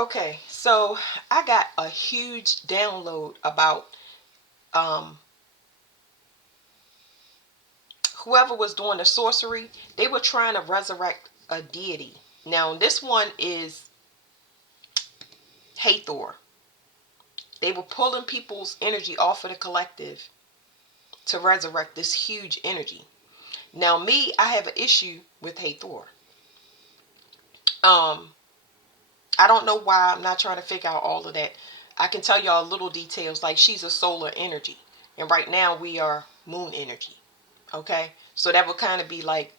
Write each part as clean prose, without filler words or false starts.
Okay, so I got a huge download about um, whoever was doing the sorcery. They were trying to resurrect a deity. Now, this one is Hathor. They were pulling people's energy off of the collective to resurrect this huge energy. Now, me, I have an issue with Hathor. Um, I don't know why. I'm not trying to figure out all of that. I can tell y'all little details like she's a solar energy. And right now we are moon energy. Okay? So that would kind of be like,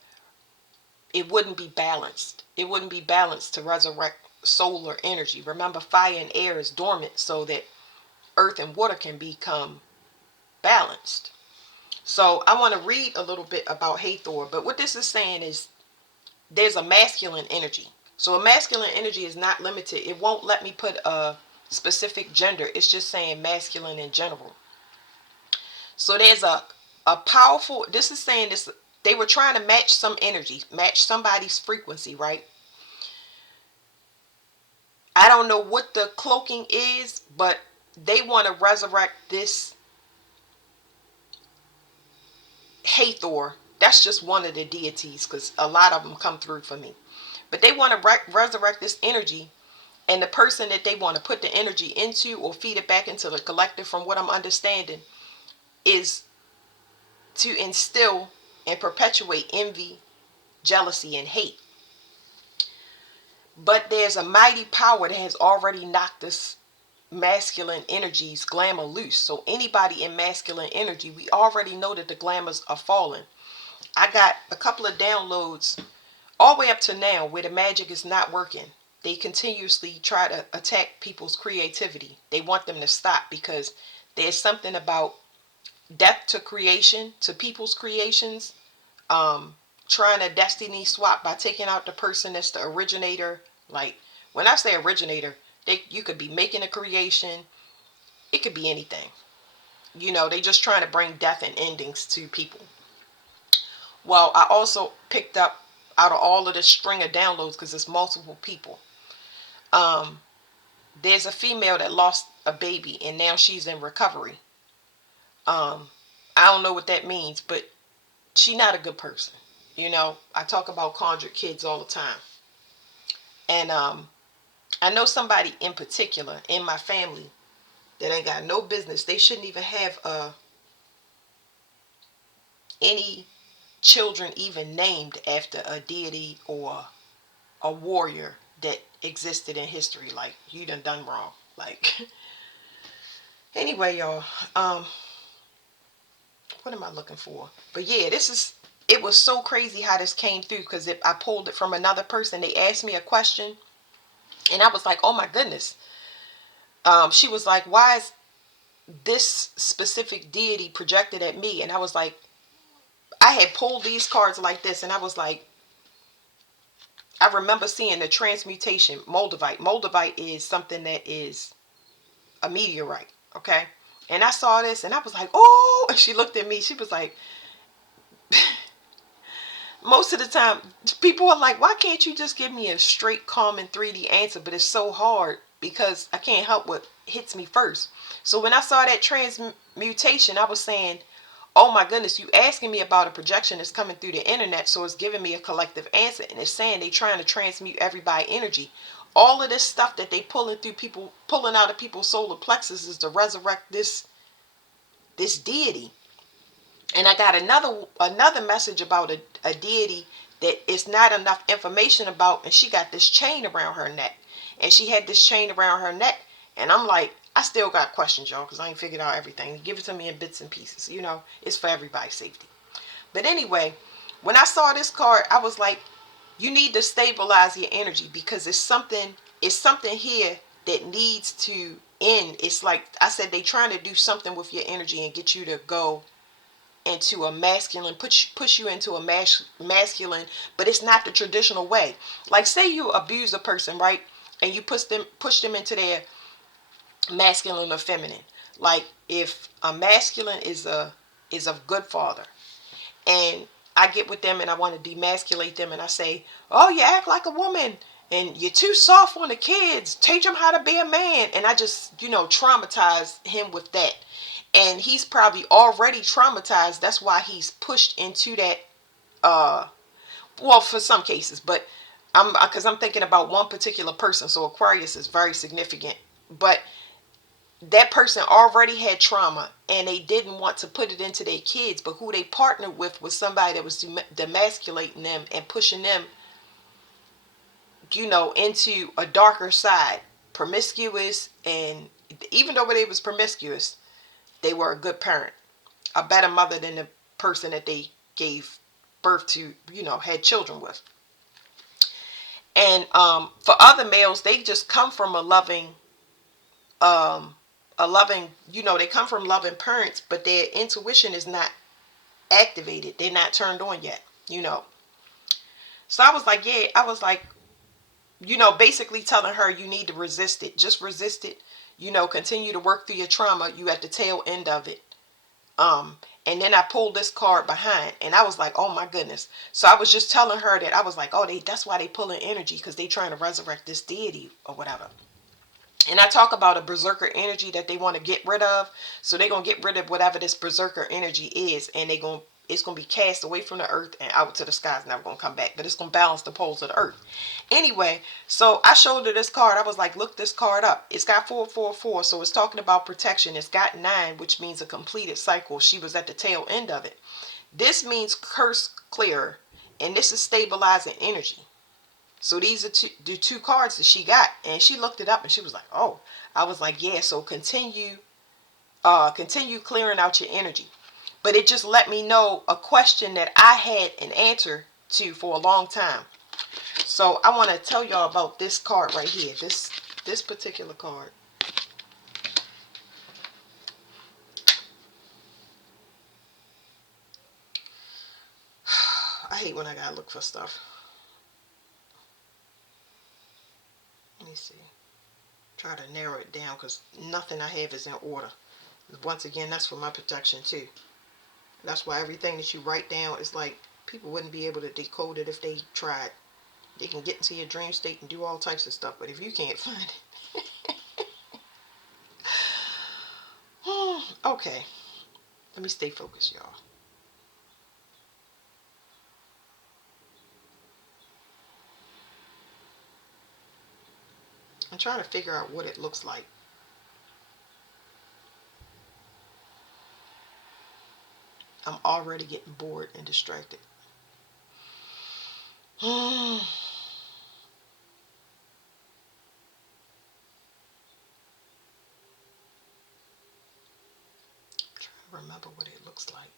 it wouldn't be balanced. It wouldn't be balanced to resurrect solar energy. Remember, fire and air is dormant so that earth and water can become balanced. So I want to read a little bit about Hathor. But what this is saying is there's a masculine energy. So a masculine energy is not limited. It won't let me put a specific gender. It's just saying masculine in general. So there's a powerful, this is saying this, they were trying to match some energy, match somebody's frequency, right? I don't know what the cloaking is, but they want to resurrect this Hathor. That's just one of the deities because a lot of them come through for me. But they want to resurrect this energy, and the person that they want to put the energy into or feed it back into the collective, from what I'm understanding, is to instill and perpetuate envy, jealousy, and hate. But there's a mighty power that has already knocked this masculine energies glamour loose. So anybody in masculine energy, we already know that the glamours are falling. I got a couple of downloads all the way up to now where the magic is not working. They continuously try to attack people's creativity. They want them to stop because there's something about death to creation, to people's creations, um, trying to destiny swap by taking out the person that's the originator. Like when I say originator, you could be making a creation. It could be anything. You know, they just trying to bring death and endings to people. Well, I also picked up out of all of this string of downloads because it's multiple people. Um, there's a female that lost a baby and now she's in recovery. Um, I don't know what that means, but she's not a good person. You know, I talk about conjured kids all the time. And I know somebody in particular in my family that ain't got no business. They shouldn't even have any children even named after a deity or a warrior that existed in history. Like, you done wrong. Like, anyway, y'all. What am I looking for? But yeah, it was so crazy how this came through because I pulled it from another person. They asked me a question and I was like, oh my goodness. She was like, why is this specific deity projected at me? And I was like, I had pulled these cards like this and I was like, I remember seeing the transmutation Moldavite. Moldavite is something that is a meteorite, okay? And I saw this and I was like, oh, and she looked at me. She was like, most of the time, people are like, why can't you just give me a straight, common 3D answer? But it's so hard because I can't help what hits me first. So when I saw that transmutation, I was saying, oh my goodness, you asking me about a projection that's coming through the internet, so it's giving me a collective answer. And it's saying they trying to transmute everybody energy. All of this stuff that they pulling through people, pulling out of people's solar plexus is to resurrect this deity. And I got another message about a deity that is not enough information about, and she got this chain around her neck. And she had this chain around her neck, and I'm like, I still got questions, y'all, because I ain't figured out everything. Give it to me in bits and pieces. You know, it's for everybody's safety. But anyway, when I saw this card, I was like, you need to stabilize your energy because it's something here that needs to end. It's like I said, they trying to do something with your energy and get you to go into a masculine, push you into a masculine, but it's not the traditional way. Like, say you abuse a person, right? And you push them into their masculine or feminine. Like, if a masculine is a good father, and I get with them and I want to demasculate them, and I say, oh, you act like a woman, and you're too soft on the kids. Teach them how to be a man. And I just, traumatized him with that. And he's probably already traumatized. That's why he's pushed into that. Well, for some cases, but I'm thinking about one particular person. So Aquarius is very significant. But that person already had trauma and they didn't want to put it into their kids, but who they partnered with was somebody that was demasculating them and pushing them, into a darker side, promiscuous. And even though they was promiscuous, they were a good parent, a better mother than the person that they gave birth to, had children with. And for other males, they just come from um, a loving, they come from loving parents, but their intuition is not activated. They're not turned on yet, you know. So I was like, yeah, I was like, basically telling her you need to resist it. Just resist it. Continue to work through your trauma. You at the tail end of it. Um, and then I pulled this card behind, and I was like, oh my goodness. So I was just telling her that I was like, oh, that's why they pulling energy, because they trying to resurrect this deity or whatever. And I talk about a berserker energy that they want to get rid of. So they're going to get rid of whatever this berserker energy is. And it's going to be cast away from the earth and out to the sky. It's never going to come back. But it's going to balance the poles of the earth. Anyway, so I showed her this card. I was like, look this card up. It's got 444. So it's talking about protection. It's got 9, which means a completed cycle. She was at the tail end of it. This means curse clearer. And this is stabilizing energy. So these are the two cards that she got, and she looked it up and she was like, oh. I was like, yeah, so continue clearing out your energy. But it just let me know a question that I had an answer to for a long time. So I want to tell y'all about this card right here. This particular card. I hate when I gotta look for stuff. Let me see. Try to narrow it down because nothing I have is in order. Once again, that's for my protection too. That's why everything that you write down is like, people wouldn't be able to decode it if they tried. They can get into your dream state and do all types of stuff, but if you can't find it. Okay, let me stay focused, y'all. I'm trying to figure out what it looks like. I'm already getting bored and distracted. Trying to remember what it looks like.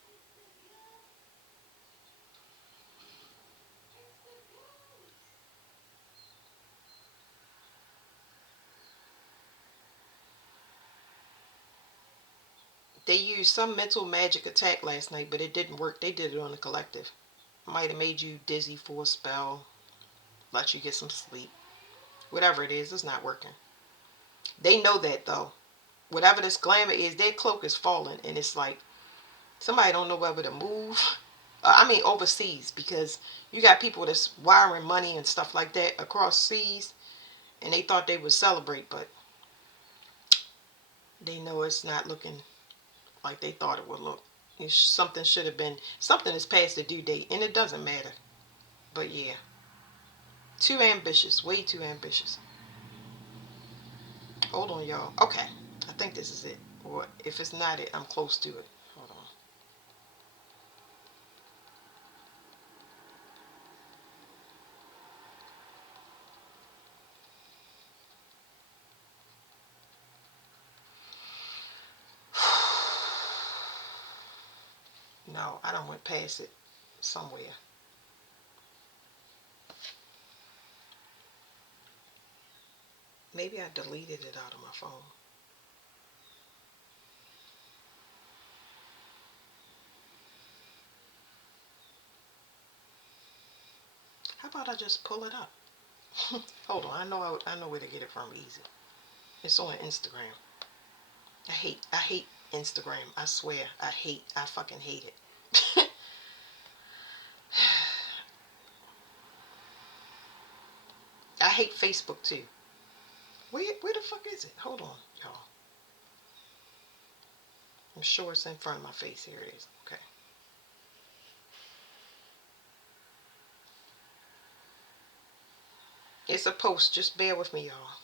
They used some mental magic attack last night, but it didn't work. They did it on the collective. Might have made you dizzy for a spell, let you get some sleep. Whatever it is, it's not working. They know that though. Whatever this glamour is, their cloak is falling, and it's like somebody don't know whether to move. I mean overseas, because you got people that's wiring money and stuff like that across seas, and they thought they would celebrate, but they know it's not looking like they thought it would look. Something should have been, something is past the due date, and it doesn't matter. But yeah, too ambitious, way too ambitious. Hold on, y'all. Okay, I think this is it. Or if it's not it, I'm close to it. Hold on. No, I don't went past it somewhere. Maybe I deleted it out of my phone. How about I just pull it up? Hold on, I know where to get it from easy. It's on Instagram. I hate Instagram. I swear, I fucking hate it. I hate Facebook too. Where the fuck is it? Hold on, y'all. I'm sure it's in front of my face. Here it is. Okay. It's a post. Just bear with me, y'all.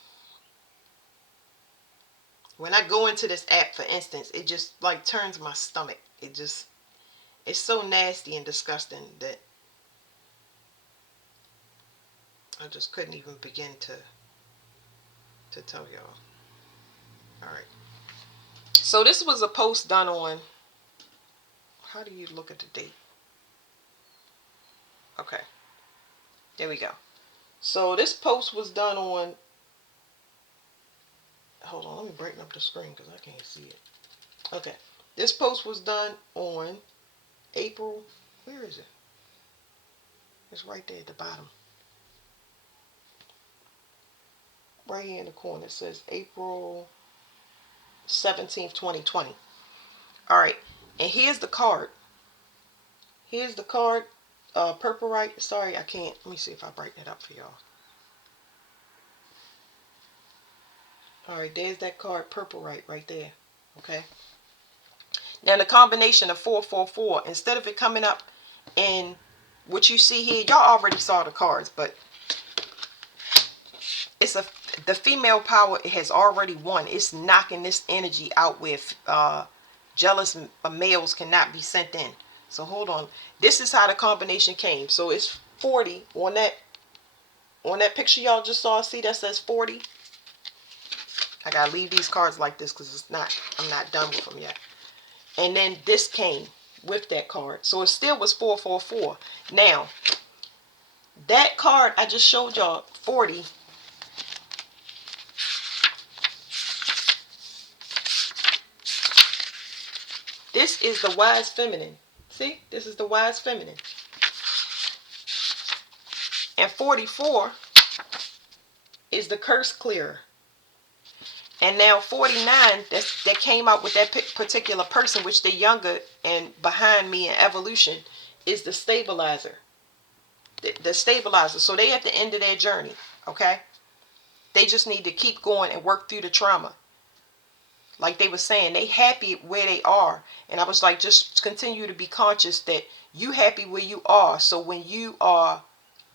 When I go into this app, for instance, it just like turns my stomach. It's so nasty and disgusting that I just couldn't even begin to tell y'all. All right. So this was a post done on, how do you look at the date? Okay. There we go. So this post was done on, hold on, let me brighten up the screen because I can't see it. Okay. This post was done on April, where is it? It's right there at the bottom. Right here in the corner. It says April 17th, 2020. All right. And here's the card. Here's the card. Purple-right. Sorry, I can't. Let me see if I brighten it up for y'all. All right, there's that card, Purple-right, right there. Okay. Now the combination of 444, instead of it coming up in what you see here, y'all already saw the cards, but the female power has already won. It's knocking this energy out with jealous males cannot be sent in. So hold on. This is how the combination came. So it's 40 on that picture y'all just saw. See that says 40? I gotta leave these cards like this because I'm not done with them yet. And then this came with that card. So it still was 444. Now, that card I just showed y'all, 40. This is the wise feminine. See? This is the wise feminine. And 44 is the curse clearer. And now 49, that came out with that particular person, which they're younger and behind me in evolution, is the stabilizer. The stabilizer. So they at the end of their journey. Okay? They just need to keep going and work through the trauma. Like they were saying, they happy where they are. And I was like, just continue to be conscious that you happy where you are. So when you are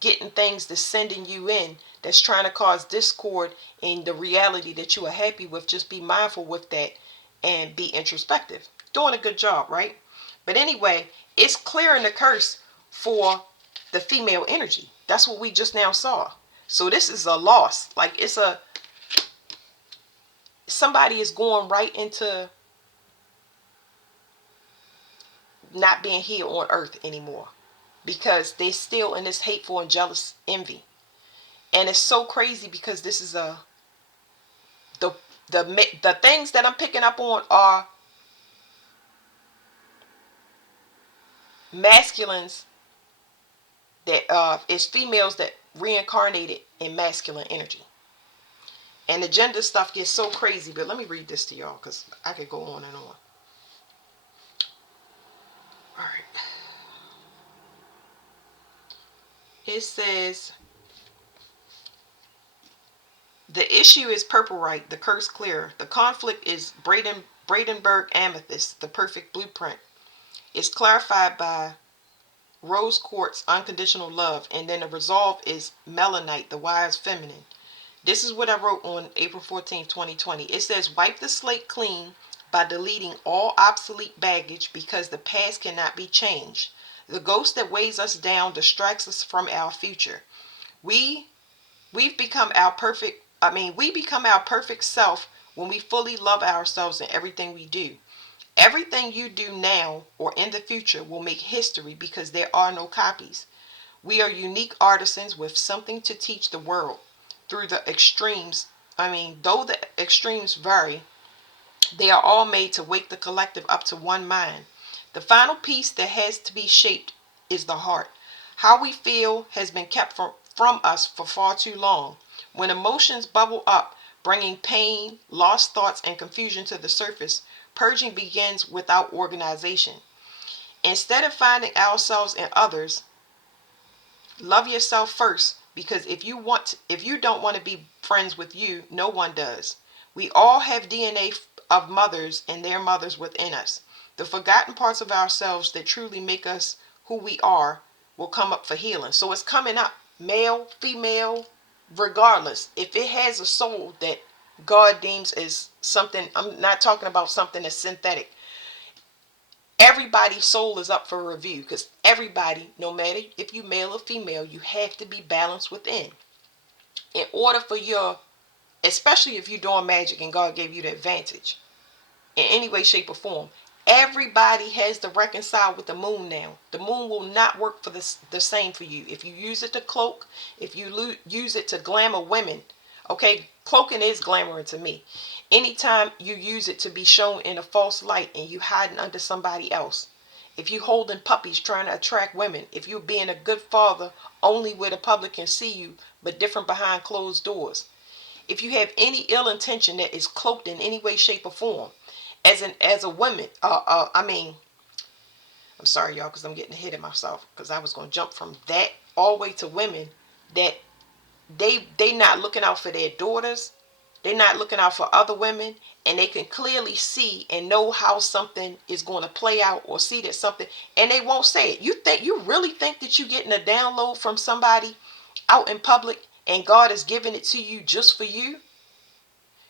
getting things that's sending you in, that's trying to cause discord in the reality that you are happy with, just be mindful with that and be introspective. Doing a good job, right? But anyway, it's clearing the curse for the female energy. That's what we just now saw. So this is a loss. Like somebody is going right into not being here on earth anymore because they're still in this hateful and jealous envy. And it's so crazy because this is the things that I'm picking up on are masculines that is females that reincarnated in masculine energy. And the gender stuff gets so crazy, but let me read this to y'all because I could go on and on. All right. It says, the issue is purple-right, the curse clearer. The conflict is Bradenburg amethyst, the perfect blueprint. It's clarified by rose quartz, unconditional love. And then the resolve is melanite, the wise feminine. This is what I wrote on April 14th, 2020. It says, wipe the slate clean by deleting all obsolete baggage because the past cannot be changed. The ghost that weighs us down distracts us from our future. We become our perfect self when we fully love ourselves in everything we do. Everything you do now or in the future will make history because there are no copies. We are unique artisans with something to teach the world. Through the extremes, though the extremes vary, they are all made to wake the collective up to one mind. The final piece that has to be shaped is the heart. How we feel has been kept from us for far too long. When emotions bubble up, bringing pain, lost thoughts, and confusion to the surface, purging begins without organization. Instead of finding ourselves in others, love yourself first Because if you don't want to be friends with you, no one does. We all have DNA of mothers and their mothers within us. The forgotten parts of ourselves that truly make us who we are will come up for healing. So it's coming up, male, female, regardless. If it has a soul that God deems as something, I'm not talking about something that's synthetic. Everybody's soul is up for review, because everybody, no matter if you male or female, you have to be balanced within. In order for your, especially if you're doing magic and God gave you the advantage in any way, shape, or form, everybody has to reconcile with the moon now. The moon will not work for the same for you. If you use it to cloak, if you use it to glamour women, okay, cloaking is glamoring to me. Anytime you use it to be shown in a false light and you hiding under somebody else, if you holding puppies trying to attract women, if you're being a good father only where the public can see you but different behind closed doors, if you have any ill intention that is cloaked in any way, shape, or form, as a woman, I'm sorry y'all, because I'm getting ahead of myself, because I was going to jump from that all the way to women that they not looking out for their daughters, they're not looking out for other women, and they can clearly see and know how something is going to play out, or see that something, and they won't say it. You really think that you're getting a download from somebody out in public and God is giving it to you just for you?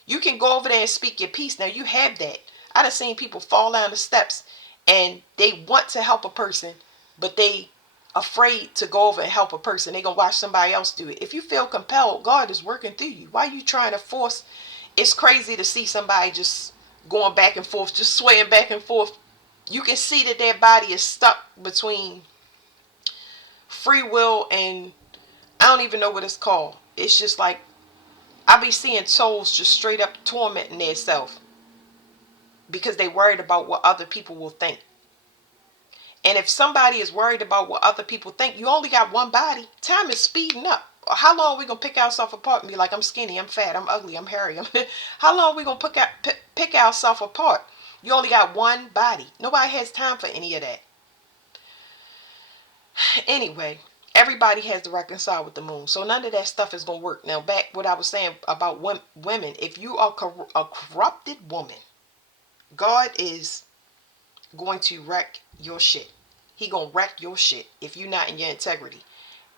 You can go over there and speak your piece. Now you have that. I done seen people fall down the steps and they want to help a person, but they afraid to go over and help a person. They gonna watch somebody else do it. If you feel compelled, God is working through you. Why are you trying to force? It's crazy to see somebody just going back and forth, just swaying back and forth. You can see that their body is stuck between free will and I don't even know what it's called. It's just like I be seeing souls just straight up tormenting themselves because they worried about what other people will think. And if somebody is worried about what other people think, you only got one body. Time is speeding up. How long are we gonna pick ourselves apart and be like, I'm skinny, I'm fat, I'm ugly, I'm hairy? How long are we gonna pick ourselves apart? You only got one body. Nobody has time for any of that. Anyway, everybody has to reconcile with the moon, so none of that stuff is gonna work. Now, back what I was saying about women. If you are a corrupted woman, God is going to wreck your shit. He gonna wreck your shit if you're not in your integrity.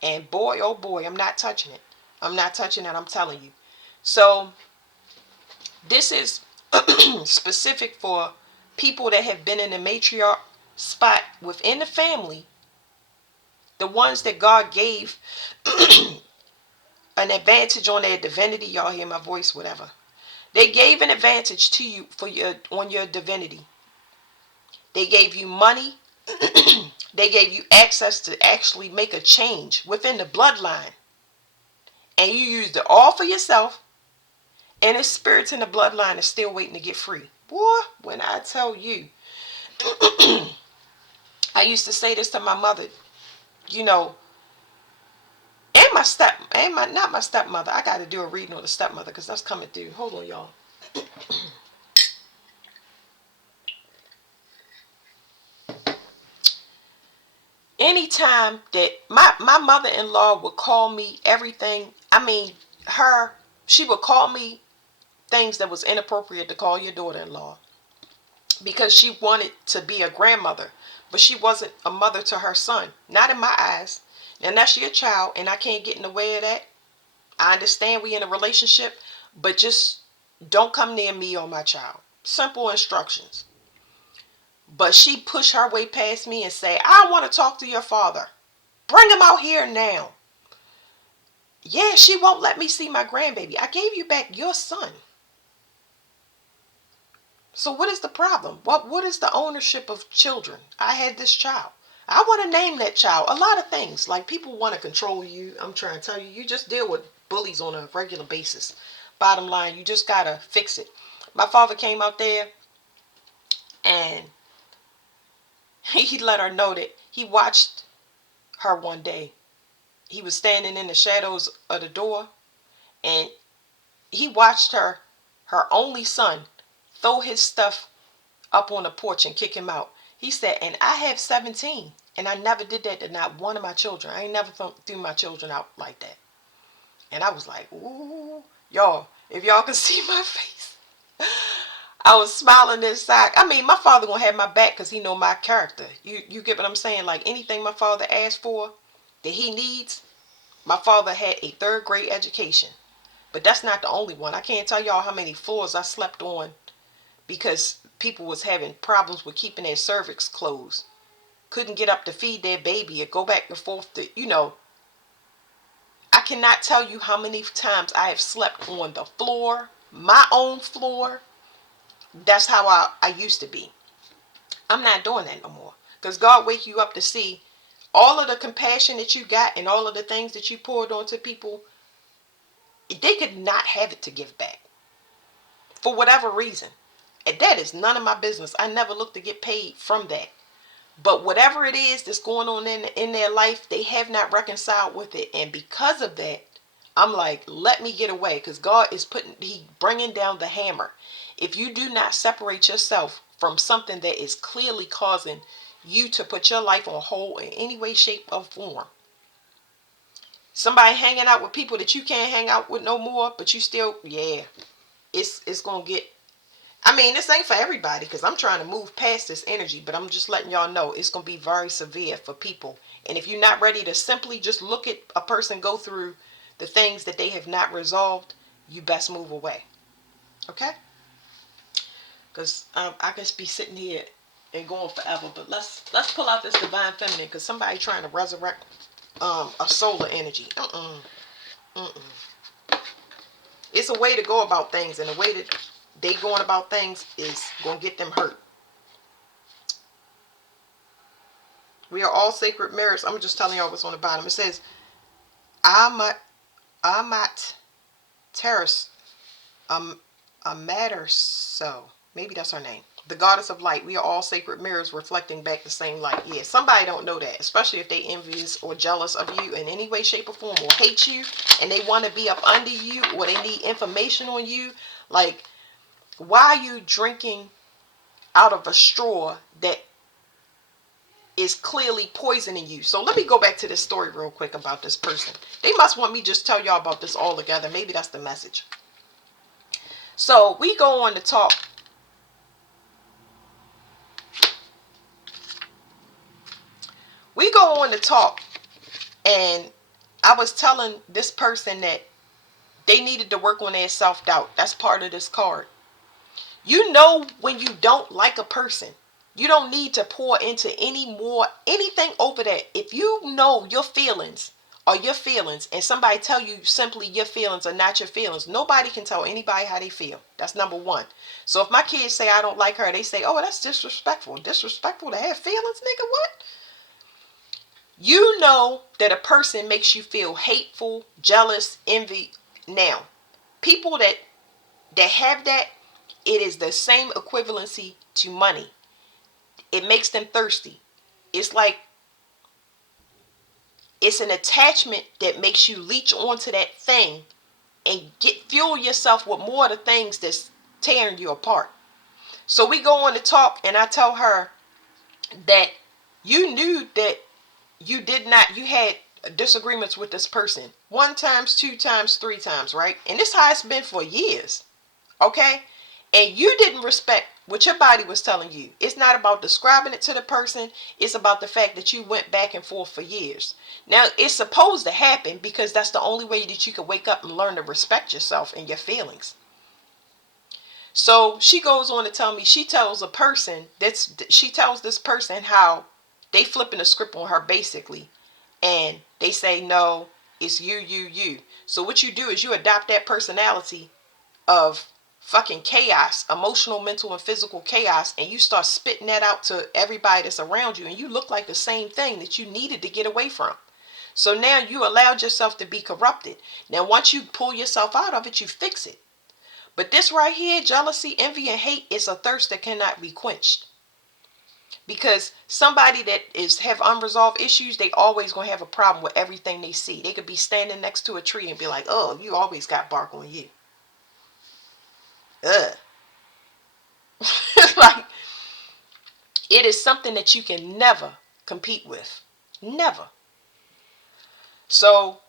And boy, oh boy, I'm not touching it. I'm not touching it. I'm telling you. So this is specific for people that have been in the matriarch spot within the family, the ones that God gave an advantage on their divinity. Y'all hear my voice, whatever. They gave an advantage to you for on your divinity. They gave you money. They gave you access to actually make a change within the bloodline. And you used it all for yourself. And the spirits in the bloodline are still waiting to get free. Boy, when I tell you, I used to say this to my mother, you know, and not my stepmother. I got to do a reading on the stepmother because that's coming through. Hold on, y'all. Anytime that my mother-in-law would call me everything, she would call me things that was inappropriate to call your daughter-in-law because she wanted to be a grandmother, but she wasn't a mother to her son. Not in my eyes. And that's your child, and I can't get in the way of that. I understand we in a relationship, but just don't come near me or my child. Simple instructions. But she pushed her way past me and say, I want to talk to your father. Bring him out here now. Yeah, she won't let me see my grandbaby. I gave you back your son. So what is the problem? What is the ownership of children? I had this child. I want to name that child. A lot of things. Like people want to control you. I'm trying to tell you, you just deal with bullies on a regular basis. Bottom line, you just got to fix it. My father came out there and he let her know that he watched her one day. He was standing in the shadows of the door and he watched her only son, throw his stuff up on the porch and kick him out. He said, and I have 17 and I never did that to not one of my children. I ain't never threw my children out like that. And I was like, ooh, y'all, if y'all can see my face, I was smiling inside. I mean, my father gonna have my back because he know my character. You get what I'm saying? Like anything my father asked for that he needs, my father had a third grade education. But that's not the only one. I can't tell y'all how many floors I slept on because people was having problems with keeping their cervix closed. Couldn't get up to feed their baby or go back and forth to. I cannot tell you how many times I have slept on the floor, my own floor. That's how I used to be. I'm not doing that no more. Because God wake you up to see all of the compassion that you got and all of the things that you poured onto people. They could not have it to give back for whatever reason. And that is none of my business. I never look to get paid from that. But whatever it is that's going on in their life, they have not reconciled with it. And because of that, I'm like, let me get away. Because God is he bringing down the hammer. If you do not separate yourself from something that is clearly causing you to put your life on hold in any way, shape, or form. Somebody hanging out with people that you can't hang out with no more, but you still, yeah, it's going to get, I mean, this ain't for everybody because I'm trying to move past this energy, but I'm just letting y'all know it's going to be very severe for people. And if you're not ready to simply just look at a person go through the things that they have not resolved, you best move away. Okay? Because I can be sitting here and going forever, but let's pull out this divine feminine because somebody trying to resurrect a solar energy. It's a way to go about things, and the way that they going about things is going to get them hurt. We are all sacred mirrors. I'm just telling y'all what's on the bottom. It says, Amat Teres, Amaterasu. Maybe that's her name. The goddess of light. We are all sacred mirrors reflecting back the same light. Yeah, somebody don't know that, especially if they envious or jealous of you in any way, shape, or form, or hate you, and they want to be up under you, or they need information on you. Like, why are you drinking out of a straw that is clearly poisoning you? So let me go back to this story real quick about this person. They must want me just tell y'all about this all together. Maybe that's the message. So we go on to talk. We go on to talk, and I was telling this person that they needed to work on their self-doubt. That's part of this card. You know when you don't like a person, you don't need to pour into anything over that. If you know your feelings are your feelings and somebody tell you simply your feelings are not your feelings, nobody can tell anybody how they feel. That's number one. So if my kids say I don't like her, they say, oh, that's disrespectful. Disrespectful to have feelings, nigga, what? You know that a person makes you feel hateful, jealous, envy. Now, people that have that, it is the same equivalency to money. It makes them thirsty. It's like it's an attachment that makes you leech onto that thing and fuel yourself with more of the things that's tearing you apart. So we go on to talk, and I tell her that you knew that you had disagreements with this person 1 times, 2 times, 3 times, right? And this how it's been for years. Okay? And you didn't respect what your body was telling you. It's not about describing it to the person. It's about the fact that you went back and forth for years. Now, it's supposed to happen because that's the only way that you can wake up and learn to respect yourself and your feelings. So she goes on to tell me, she tells this person how they flipping the script on her basically. And they say, no, it's you. So what you do is you adopt that personality of fucking chaos, emotional, mental, and physical chaos, and you start spitting that out to everybody that's around you, and you look like the same thing that you needed to get away from. So now you allowed yourself to be corrupted. Now once you pull yourself out of it, you fix it. But this right here, jealousy, envy, and hate, is a thirst that cannot be quenched. Because somebody that have unresolved issues, they always gonna have a problem with everything they see. They could be standing next to a tree and be like, oh, you always got bark on you. Ugh. Like, it is something that you can never compete with. Never. So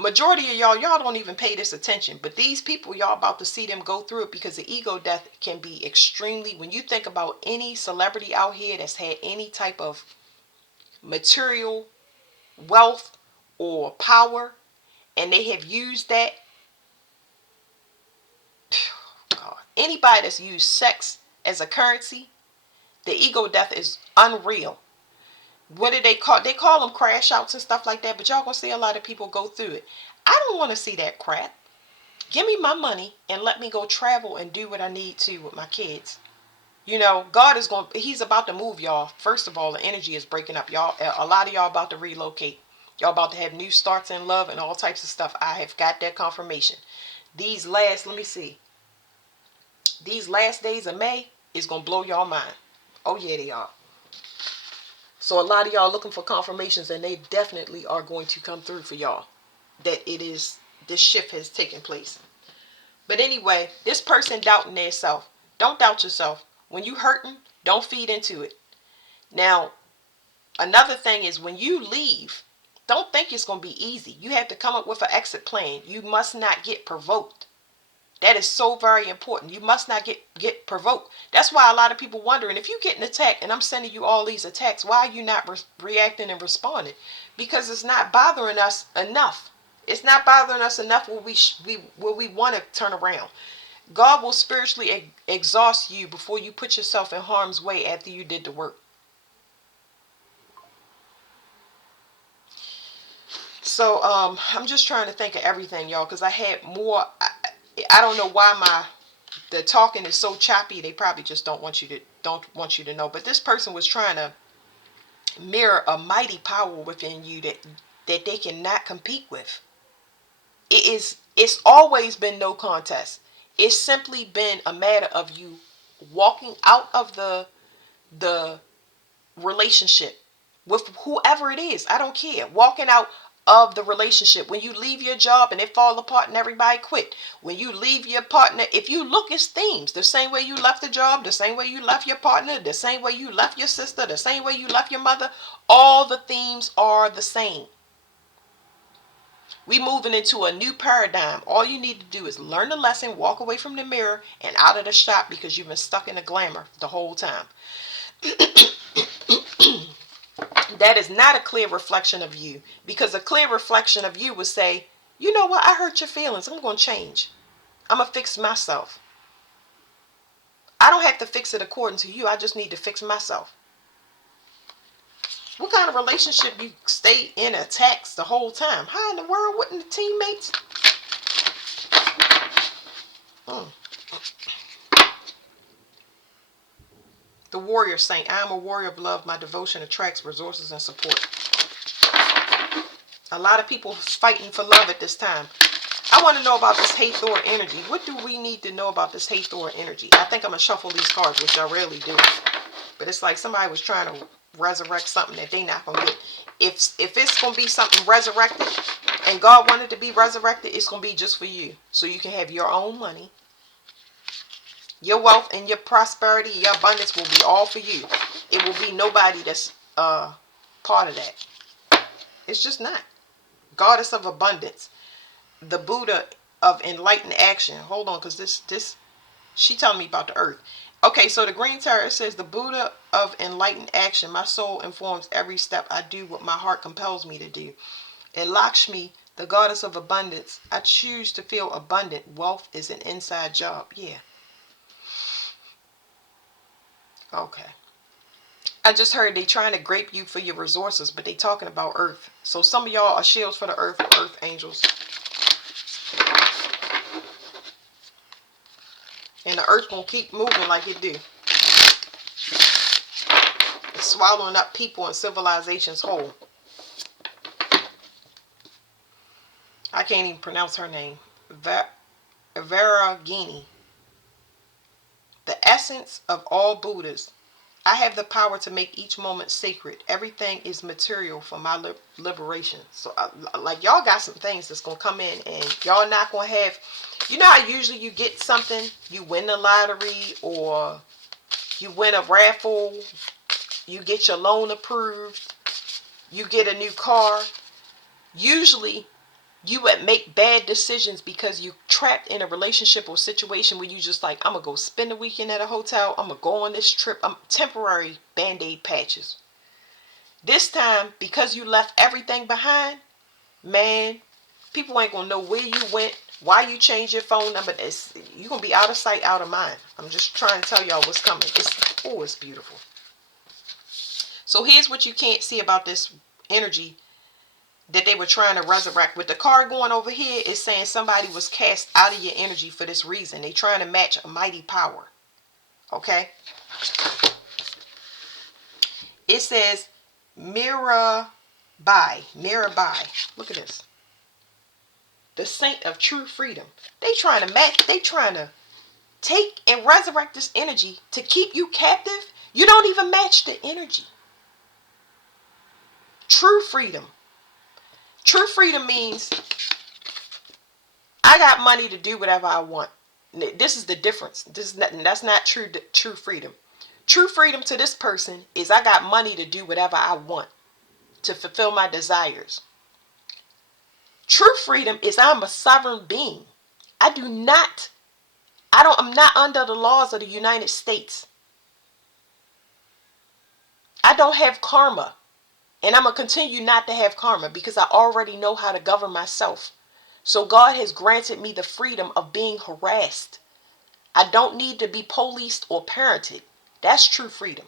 majority of y'all don't even pay this attention, but these people, y'all about to see them go through it, because the ego death can be extremely, when you think about any celebrity out here that's had any type of material wealth or power, and they have used that, God, anybody that's used sex as a currency, the ego death is unreal. What do they call? They call them crash outs and stuff like that, but y'all gonna see a lot of people go through it. I don't want to see that crap. Give me my money and let me go travel and do what I need to with my kids. God is going, he's about to move y'all. First of all, the energy is breaking up. Y'all, a lot of y'all about to relocate. Y'all about to have new starts in love and all types of stuff. I have got that confirmation. Let me see. These last days of May is going to blow y'all mind. Oh yeah, they are. So a lot of y'all looking for confirmations, and they definitely are going to come through for y'all. That this shift has taken place. But anyway, this person doubting their self. Don't doubt yourself. When you hurting, don't feed into it. Now, another thing is, when you leave, don't think it's going to be easy. You have to come up with an exit plan. You must not get provoked. That is so very important. You must not get provoked. That's why a lot of people wondering, if you getting attacked and I'm sending you all these attacks, why are you not reacting and responding? Because it's not bothering us enough. It's not bothering us enough where we want to turn around. God will spiritually exhaust you before you put yourself in harm's way after you did the work. So I'm just trying to think of everything, y'all, because I had more. I don't know why the talking is so choppy. They probably just don't want you to know. But this person was trying to mirror a mighty power within you that they cannot compete with. It's always been no contest. It's simply been a matter of you walking out of the relationship with whoever it is. I don't care. Walking out of the relationship. When you leave your job and it fall apart and everybody quit. When you leave your partner, if you look, it's themes. The same way you left the job, the same way you left your partner, the same way you left your sister, the same way you left your mother. All the themes are the same. We moving into a new paradigm. All you need to do is learn the lesson, walk away from the mirror and out of the shop, because you've been stuck in the glamour the whole time. That is not a clear reflection of you, because a clear reflection of you would say, you know what, I hurt your feelings. I'm going to change. I'm going to fix myself. I don't have to fix it according to you. I just need to fix myself. What kind of relationship you stay in attacks the whole time? How in the world wouldn't the teammates? The warrior saint. I am a warrior of love. My devotion attracts resources and support. A lot of people fighting for love at this time. I want to know about this Hathor energy. What do we need to know about this Hathor energy? I think I'm going to shuffle these cards, which I rarely do. But it's like somebody was trying to resurrect something that they not going to get. If it's going to be something resurrected and God wanted to be resurrected, it's going to be just for you. So you can have your own money. Your wealth and your prosperity, your abundance will be all for you. It will be nobody that's part of that. It's just not. Goddess of abundance. The Buddha of enlightened action. Hold on, because this she telling me about the earth. Okay, so the green tarot says, the Buddha of enlightened action. My soul informs every step I do what my heart compels me to do. And Lakshmi, the goddess of abundance. I choose to feel abundant. Wealth is an inside job. Yeah. Okay. I just heard they trying to grape you for your resources, but they talking about earth. So some of y'all are shields for the earth angels. And the earth gonna keep moving like it do. It's swallowing up people and civilizations whole. I can't even pronounce her name. Varagini. The essence of all Buddhas. I have the power to make each moment sacred. Everything is material for my liberation. So, like, y'all got some things that's going to come in, and y'all not going to have, you know how usually you get something, you win the lottery, or you win a raffle, you get your loan approved, you get a new car. Usually, You would make bad decisions because you trapped in a relationship or situation where you just like, I'm gonna go spend a weekend at a hotel, I'm gonna go on this trip. I'm temporary band-aid patches. This time, because you left everything behind, man, people ain't gonna know where you went, why you changed your phone number. You're gonna be out of sight, out of mind. I'm just trying to tell y'all what's coming. It's beautiful. So here's what you can't see about this energy that they were trying to resurrect. With the card going over here, it's saying somebody was cast out of your energy for this reason. They trying to match a mighty power. Okay? It says Mirabai. Mirabai. Look at this. The saint of true freedom. They trying to take and resurrect this energy to keep you captive. You don't even match the energy. True freedom. True freedom means I got money to do whatever I want. This is the difference. That's not true freedom. True freedom to this person is I got money to do whatever I want to fulfill my desires. True freedom is I'm a sovereign being. I'm not under the laws of the United States. I don't have karma. And I'm going to continue not to have karma because I already know how to govern myself. So God has granted me the freedom of being harassed. I don't need to be policed or parented. That's true freedom.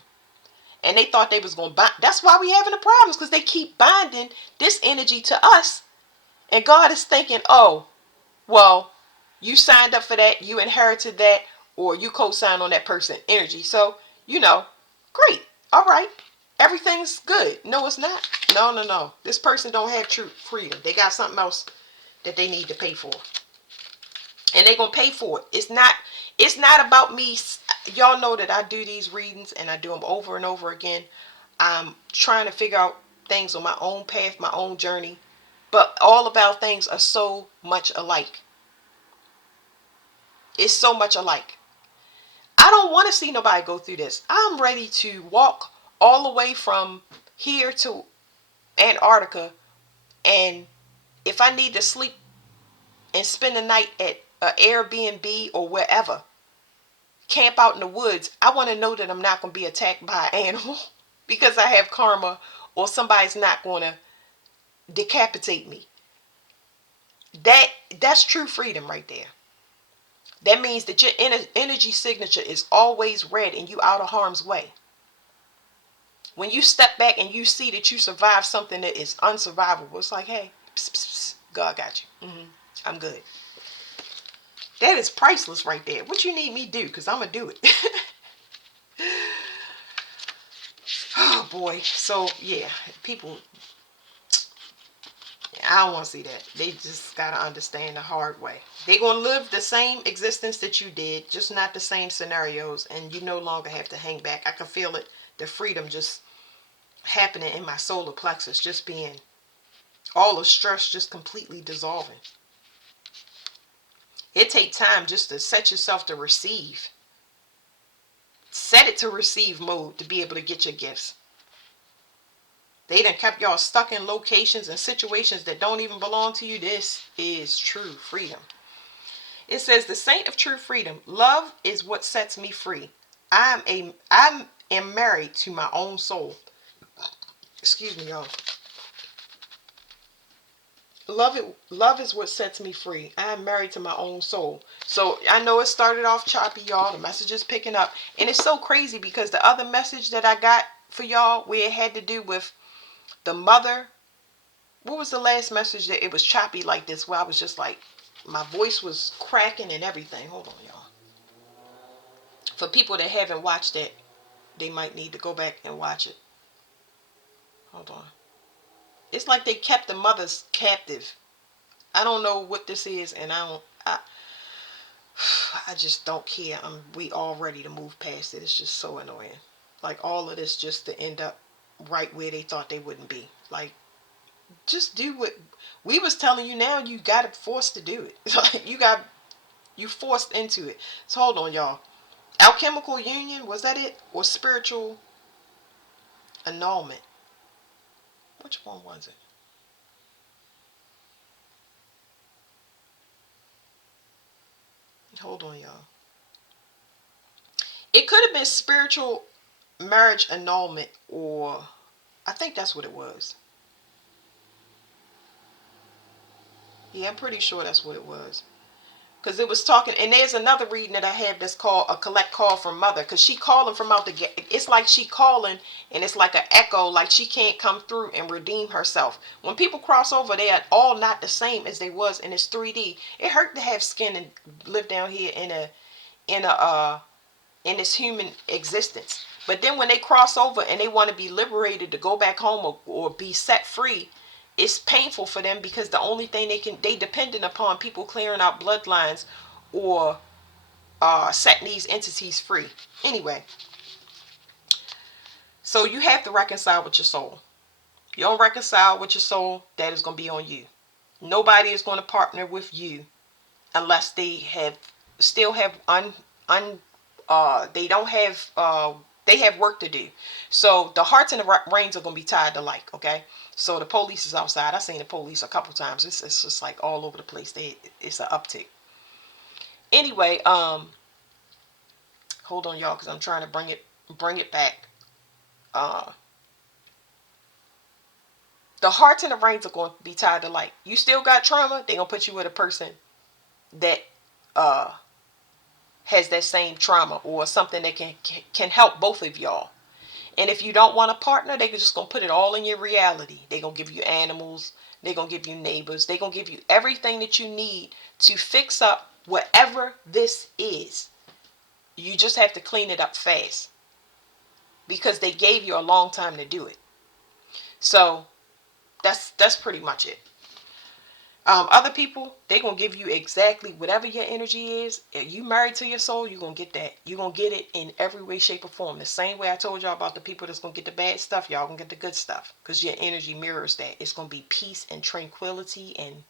And they thought they was going to bind. That's why we having the problems, because they keep binding this energy to us. And God is thinking, oh, well, you signed up for that, you inherited that, or you co-signed on that person energy. So, great. All right. Everything's good. No, it's not. No. This person don't have true freedom. They got something else that they need to pay for. And they're going to pay for it. It's not about me. Y'all know that I do these readings and I do them over and over again. I'm trying to figure out things on my own path, my own journey. But all of our things are so much alike. It's so much alike. I don't want to see nobody go through this. I'm ready to walk all the way from here to Antarctica, and if I need to sleep and spend the night at an Airbnb or wherever, camp out in the woods, I want to know that I'm not going to be attacked by an animal because I have karma, or somebody's not going to decapitate me. That's true freedom right there. That means that your energy signature is always red and you out of harm's way. When you step back and you see that you survived something that is unsurvivable, it's like, hey, pss, pss, pss, God got you. I'm good. That is priceless right there. What you need me to do? Because I'm going to do it. Oh, boy. So, yeah. People, I don't want to see that. They just got to understand the hard way. They're going to live the same existence that you did, just not the same scenarios. And you no longer have to hang back. I can feel it. The freedom just happening in my solar plexus. Just being, all the stress just completely dissolving. It takes time just to set yourself to receive. Set it to receive mode to be able to get your gifts. They done kept y'all stuck in locations and situations that don't even belong to you. This is true freedom. It says, the saint of true freedom. Love is what sets me free. I am married to my own soul. Excuse me, y'all. Love is what sets me free. I am married to my own soul. So I know it started off choppy, y'all. The message is picking up. And it's so crazy because the other message that I got for y'all, where it had to do with the mother. What was the last message that it was choppy like this, where I was just like, my voice was cracking and everything. Hold on, y'all. For people that haven't watched it, they might need to go back and watch it. Hold on. It's like they kept the mothers captive. I don't know what this is, and I just don't care. We all ready to move past it. It's just so annoying. Like all of this just to end up right where they thought they wouldn't be. Like, just do what we was telling you. Now you got it forced to do it. Like you forced into it. So hold on, y'all. Alchemical union, was that it? Or spiritual annulment? Which one was it? Hold on, y'all. It could have been spiritual marriage annulment, or I think that's what it was. Yeah, I'm pretty sure that's what it was. Because it was talking, and there's another reading that I have that's called a collect call from mother. Because she calling from out the gate. It's like she calling, and it's like an echo, like she can't come through and redeem herself. When people cross over, they are all not the same as they was in this 3D. It hurt to have skin and live down here in a in this human existence. But then when they cross over and they want to be liberated to go back home, or be set free, it's painful for them, because the only thing they dependent upon people clearing out bloodlines, or setting these entities free. Anyway, so you have to reconcile with your soul. You don't reconcile with your soul, that is going to be on you. Nobody is going to partner with you unless they have still have they don't have they have work to do. So the hearts and the reins are going to be tied to like, okay? So the police is outside. I've seen the police a couple times. It's just like all over the place. It's an uptick. Anyway, hold on, y'all, because I'm trying to bring it back. Uh, the hearts and the reins are going to be tied to like. You still got trauma, they gonna put you with a person that uh has that same trauma, or something that can help both of y'all. And if you don't want a partner, they just gonna put it all in your reality. They gonna give you animals. They gonna give you neighbors. They gonna give you everything that you need to fix up whatever this is. You just have to clean it up fast, because they gave you a long time to do it. So that's pretty much it. Other people, they gonna give you exactly whatever your energy is. If you married to your soul, you're gonna get that. You're gonna get it in every way, shape, or form. The same way I told y'all about the people that's gonna get the bad stuff, y'all gonna get the good stuff, because your energy mirrors that. It's gonna be peace and tranquility and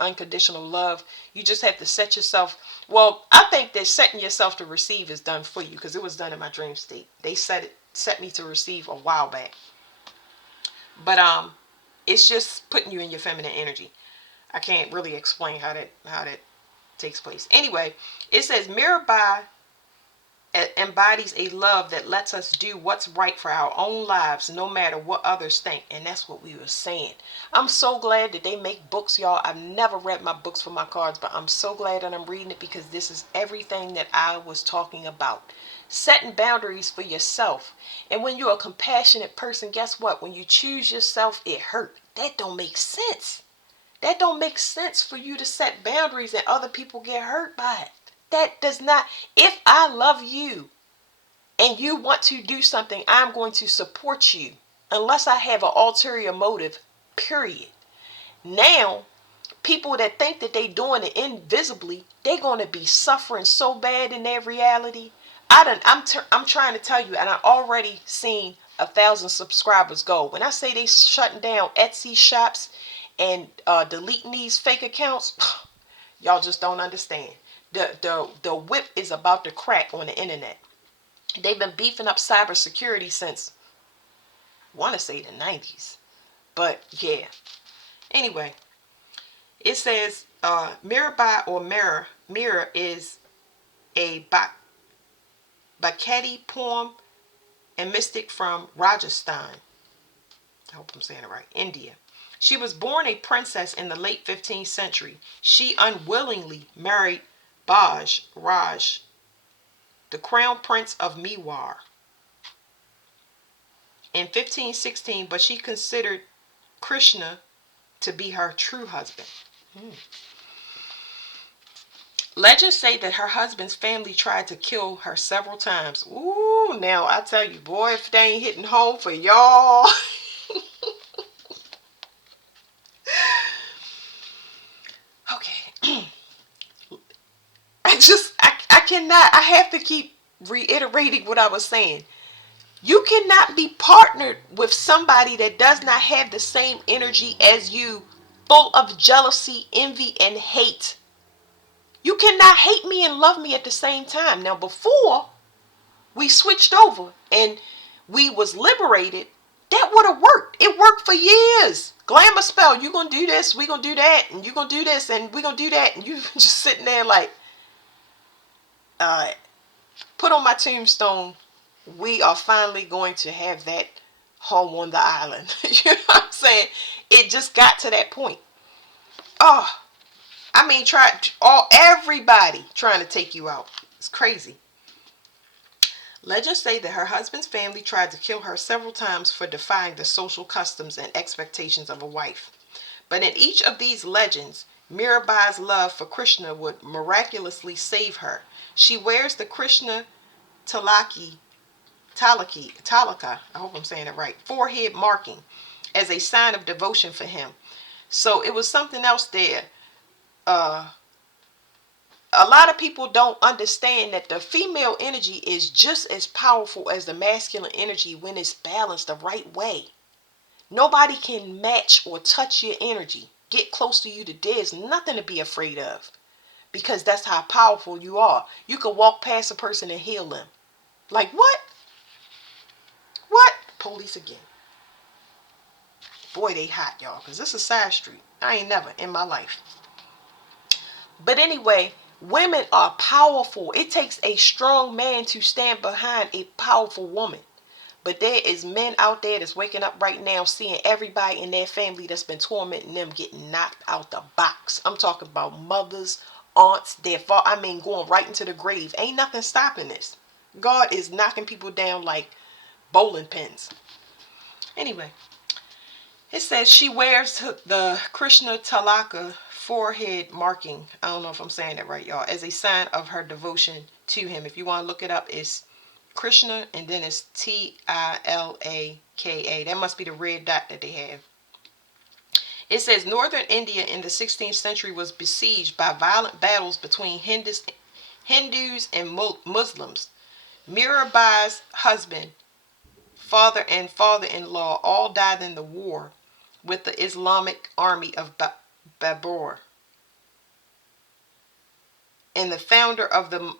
unconditional love. You just have to set yourself. Well, I think that setting yourself to receive is done for you, because it was done in my dream state. They set me to receive a while back. But it's just putting you in your feminine energy. I can't really explain how that takes place. Anyway, it says Mirabai embodies a love that lets us do what's right for our own lives, no matter what others think. And that's what we were saying. I'm so glad that they make books, y'all. I've never read my books for my cards, but I'm so glad that I'm reading it, because this is everything that I was talking about. Setting boundaries for yourself. And when you're a compassionate person, guess what? When you choose yourself, it hurt. That don't make sense. That don't make sense for you to set boundaries and other people get hurt by it. That does not. If I love you and you want to do something, I'm going to support you unless I have an ulterior motive, period. Now, people that think that they doing it invisibly, they're going to be suffering so bad in their reality. I'm trying to tell you, and I already seen 1,000 subscribers go. When I say they shutting down Etsy shops and deleting these fake accounts, y'all just don't understand. The whip is about to crack on the internet. They've been beefing up cybersecurity since, I want to say, the 90s. But yeah. Anyway, it says Mirabai, or mirror is a Bhakti poem and mystic from Rajasthan. I hope I'm saying it right. India. She was born a princess in the late 15th century. She unwillingly married Raj, the crown prince of Mewar, in 1516, but she considered Krishna to be her true husband. Legends say that her husband's family tried to kill her several times. Ooh, now I tell you, boy, if they ain't hitting home for y'all. Okay. I cannot, I have to keep reiterating what I was saying. You cannot be partnered with somebody that does not have the same energy as you, full of jealousy, envy, and hate. You cannot hate me and love me at the same time. Now, before we switched over and we was liberated, that would have worked. It worked for years. Glamour spell, you gonna do this, we gonna do that, and you gonna do this, and we gonna do that, and you just sitting there like, uh, put on my tombstone, we are finally going to have that home on the island. You know what I'm saying? It just got to that point. Oh, I mean, everybody trying to take you out. It's crazy. Legends say that her husband's family tried to kill her several times for defying the social customs and expectations of a wife. But in each of these legends, Mirabai's love for Krishna would miraculously save her. She wears the Krishna Talaka, I hope I'm saying it right, forehead marking as a sign of devotion for him. So it was something else there. Uh, a lot of people don't understand that the female energy is just as powerful as the masculine energy when it's balanced the right way. Nobody can match or touch your energy, get close to you. There's nothing to be afraid of, because that's how powerful you are. You can walk past a person and heal them. Like what? What? Police again. Boy, they hot, y'all, because this is side street. I ain't never in my life. But anyway, women are powerful. It takes a strong man to stand behind a powerful woman. But there is men out there that's waking up right now seeing everybody in their family that's been tormenting them getting knocked out the box. I'm talking about mothers, aunts, going right into the grave. Ain't nothing stopping this. God is knocking people down like bowling pins. Anyway, it says she wears the Krishna Talaka forehead marking. I don't know if I'm saying that right, y'all. As a sign of her devotion to him. If you want to look it up, it's Krishna and then it's Tilaka. That must be the red dot that they have. It says northern India in the 16th century was besieged by violent battles between Hindus and Muslims. Mirabai's husband, father, and father-in-law all died in the war with the Islamic army of Babur. And the founder of the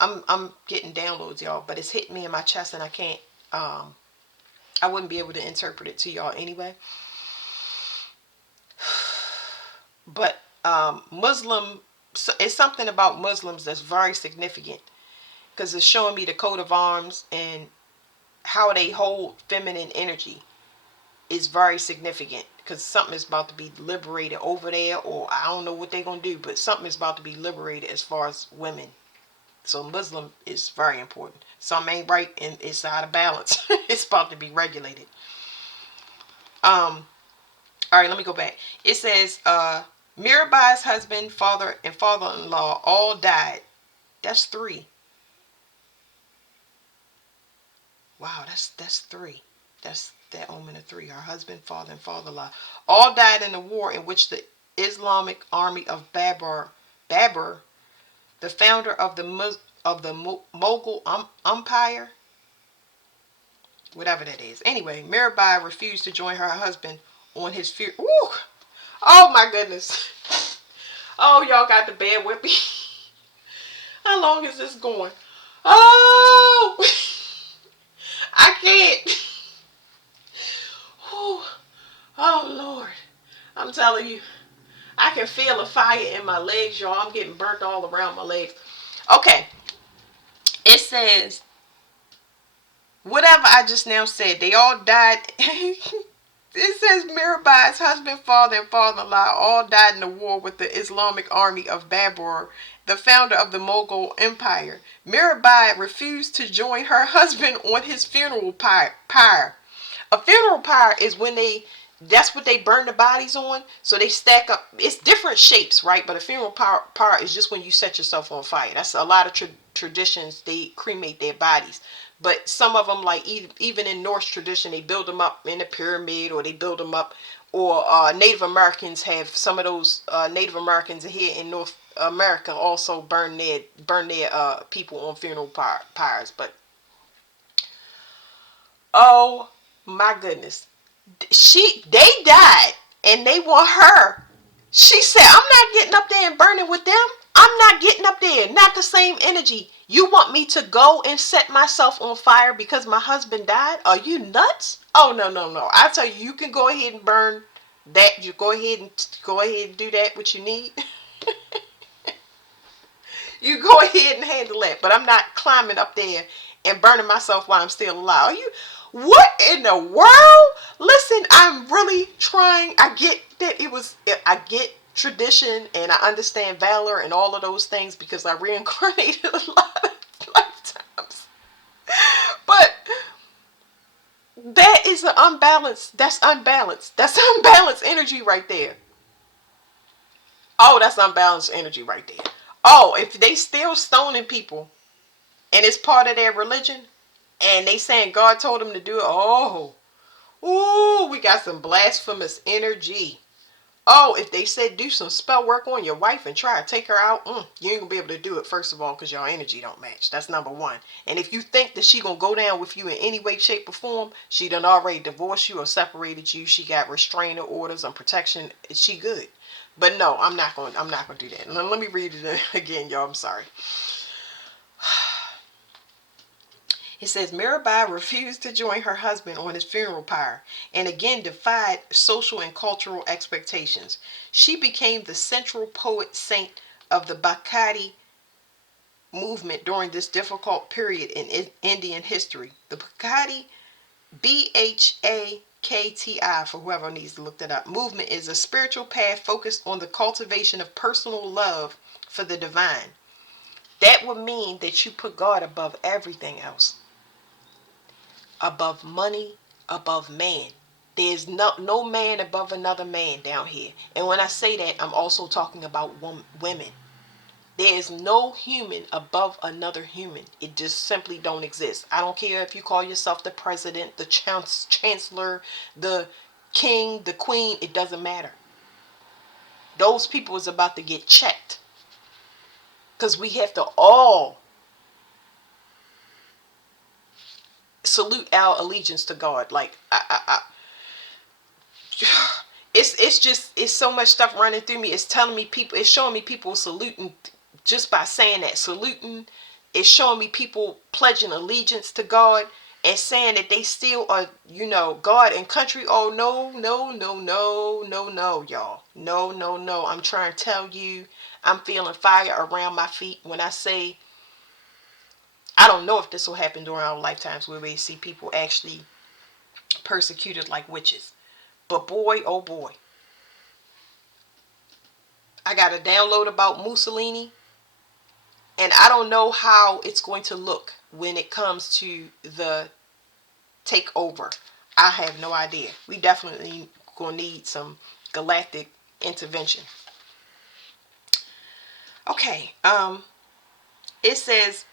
I'm getting downloads, y'all, but it's hitting me in my chest and I can't I wouldn't be able to interpret it to y'all anyway. But Muslim, it's something about Muslims that's very significant, because it's showing me the coat of arms and how they hold feminine energy is very significant, because something is about to be liberated over there, or I don't know what they're going to do, but something is about to be liberated as far as women. So Muslim is very important. Something ain't right and it's out of balance. It's about to be regulated. All right, let me go back. It says Mirabai's husband, father, and father-in-law all died. That's 3. Wow, that's 3. That's that omen of 3. Her husband, father, and father-in-law all died in the war in which the Islamic army of Babur, the founder of the Mughal Empire, whatever that is. Anyway, Mirabai refused to join her husband on his fear. Woo! Oh my goodness. Oh, y'all got to bear with me. How long is this going? Oh, I can't. Oh Lord, I'm telling you, I can feel a fire in my legs, y'all. I'm getting burnt all around my legs. Okay, it says whatever I just now said. They all died. It says Mirabai's husband, father, and father-in-law all died in the war with the Islamic army of Babur, the founder of the Mughal Empire. Mirabai refused to join her husband on his funeral pyre. A funeral pyre is when that's what they burn the bodies on. So they stack up. It's different shapes, right? But a funeral pyre is just when you set yourself on fire. That's a lot of traditions. They cremate their bodies. But some of them, like even in Norse tradition, they build them up in a pyramid, or they build them up, or Native Americans have some of those. Native Americans here in North America also burn their people on funeral pyres. But oh my goodness, they died and they want her. She said, I'm not getting up there and burning with them. I'm not getting up there. Not the same energy. You want me to go and set myself on fire because my husband died? Are you nuts? Oh, no, no, no. I tell you, you can go ahead and burn that. You go ahead and do that, what you need. You go ahead and handle that. But I'm not climbing up there and burning myself while I'm still alive. What in the world? Listen, I'm really trying. I get that I get tradition and I understand valor and all of those things because I reincarnated a lot of lifetimes. But that is an unbalanced. That's unbalanced. That's unbalanced energy right there. Oh, that's unbalanced energy right there. Oh, if they still stoning people and it's part of their religion and they saying God told them to do it, oh, ooh, we got some blasphemous energy. Oh, if they said do some spell work on your wife and try to take her out, you ain't gonna be able to do it, first of all, because your energy don't match. That's number one. And if you think that she gonna go down with you in any way, shape, or form, she done already divorced you or separated you. She got restraining orders and protection. She good. But no, I'm not gonna do that. Let me read it again, y'all. I'm sorry. It says Mirabai refused to join her husband on his funeral pyre and again defied social and cultural expectations. She became the central poet saint of the Bhakti movement during this difficult period in Indian history. The Bhakti, Bhakti, for whoever needs to look that up, movement is a spiritual path focused on the cultivation of personal love for the divine. That would mean that you put God above everything else. Above money, above man. There's no man above another man down here. And when I say that, I'm also talking about women. There is no human above another human. It just simply don't exist. I don't care if you call yourself the president, the chancellor, the king, the queen. It doesn't matter. Those people is about to get checked. Because we have to all salute our allegiance to God. Like, it's so much stuff running through me. It's telling me people, it's showing me people saluting just by saying that. Saluting, it's showing me people pledging allegiance to God and saying that they still are, God and country. Oh, no, no, no, no, no, no, y'all. No, no, no. I'm trying to tell you, I'm feeling fire around my feet when I say, I don't know if this will happen during our lifetimes where we see people actually persecuted like witches. But boy, oh boy. I got a download about Mussolini, and I don't know how it's going to look when it comes to the takeover. I have no idea. We definitely gonna need some galactic intervention. Okay, it says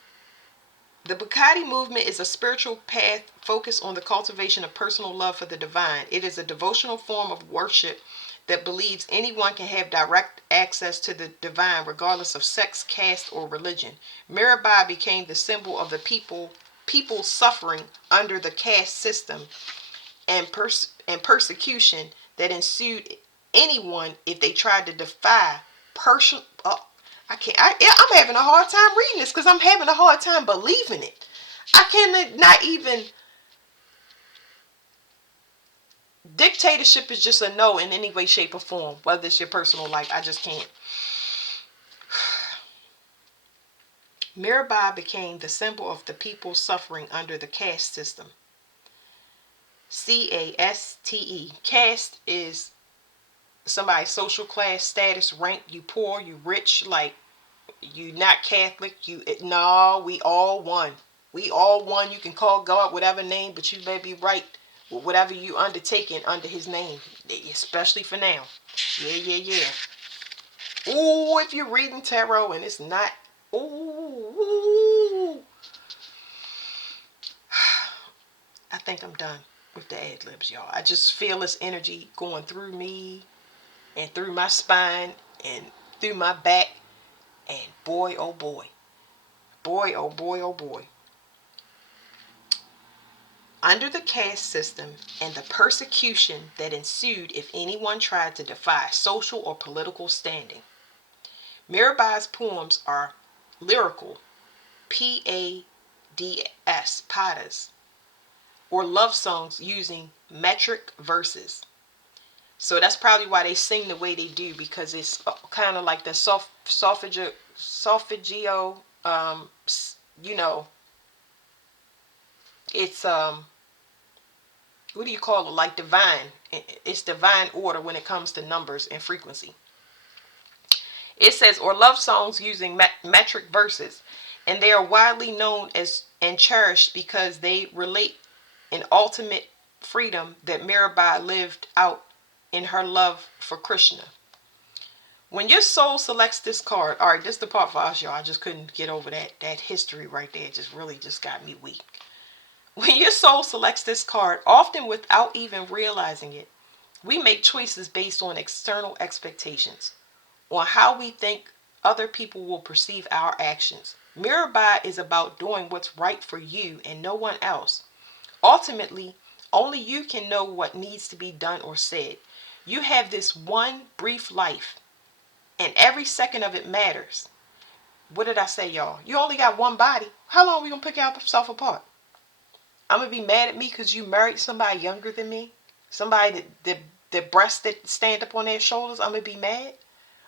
the Bhakti movement is a spiritual path focused on the cultivation of personal love for the divine. It is a devotional form of worship that believes anyone can have direct access to the divine regardless of sex, caste, or religion. Mirabai became the symbol of the people suffering under the caste system and persecution that ensued anyone if they tried to defy person. I'm having a hard time reading this because I'm having a hard time believing it. I cannot even. Dictatorship is just a no in any way, shape, or form. Whether it's your personal life, I just can't. Mirabai became the symbol of the people suffering under the caste system. Caste. Caste is somebody's social class, status, rank. You poor, you rich, like you not Catholic. No, we all one. We all one. You can call God whatever name, but you better be right with whatever you undertaking under his name, especially for now. Yeah. Ooh, if you're reading tarot and it's not, ooh. I think I'm done with the ad libs, y'all. I just feel this energy going through me and through my spine and through my back. And boy, oh boy. Boy, oh boy, oh boy. Under the caste system and the persecution that ensued if anyone tried to defy social or political standing. Mirabai's poems are lyrical, Pads, padas, or love songs using metric verses. So that's probably why they sing the way they do, because it's kind of like the Solfeggio. You know, it's what do you call it? Like divine. It's divine order when it comes to numbers and frequency. It says, or love songs using metric verses, and they are widely known as and cherished because they relate an ultimate freedom that Mirabai lived out in her love for Krishna. When your soul selects this card, all right, this is the part for us, y'all. I just couldn't get over that history right there. It just really just got me weak. When your soul selects this card, often without even realizing it, we make choices based on external expectations, on how we think other people will perceive our actions. Mirabai is about doing what's right for you and no one else. Ultimately, only you can know what needs to be done or said. You have this one brief life, and every second of it matters. What did I say, y'all? You only got one body. How long are we going to pick ourselves apart? I'm going to be mad at me because you married somebody younger than me? Somebody that breasts that stand up on their shoulders? I'm going to be mad?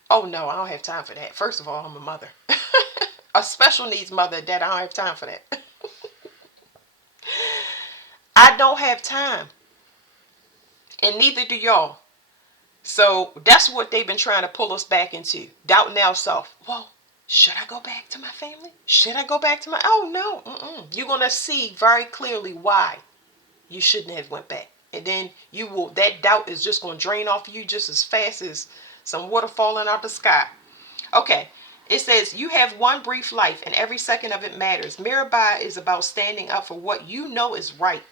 Oh, no, I don't have time for that. First of all, I'm a mother. A special needs mother that I don't have time for that. I don't have time. And neither do y'all. So that's what they've been trying to pull us back into. Doubting ourselves. Well, should I go back to my family? Should I go back to my... Oh, no. You're going to see very clearly why you shouldn't have went back. And then you will... That doubt is just going to drain off you just as fast as some water falling out the sky. Okay. It says, you have one brief life and every second of it matters. Mirabai is about standing up for what you know is right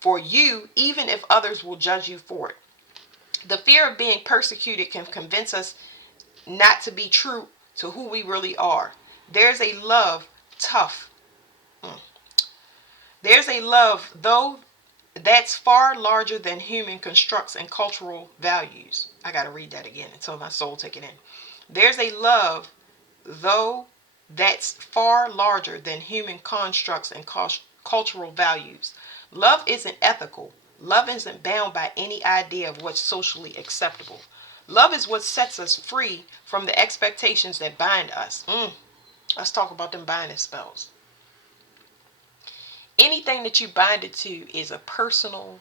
for you, even if others will judge you for it. The fear of being persecuted can convince us not to be true to who we really are. There's a love tough. There's a love, though, that's far larger than human constructs and cultural values. I got to read that again until my soul take it in. There's a love, though, that's far larger than human constructs and cultural values. Love isn't ethical. Love isn't bound by any idea of what's socially acceptable. Love is what sets us free from the expectations that bind us. Let's talk about them binding spells. Anything that you bind it to is a personal...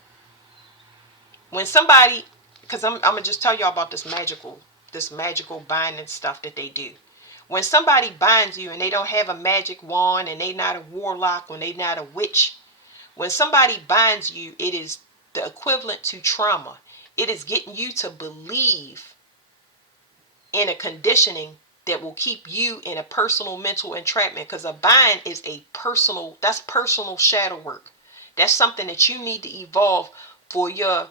When somebody... Because I'm going to just tell y'all about this magical binding stuff that they do. When somebody binds you and they don't have a magic wand and they not a warlock, when they not a witch, when somebody binds you, it is the equivalent to trauma. It is getting you to believe in a conditioning that will keep you in a personal mental entrapment, because a bind is that's personal shadow work. That's something that you need to evolve for your,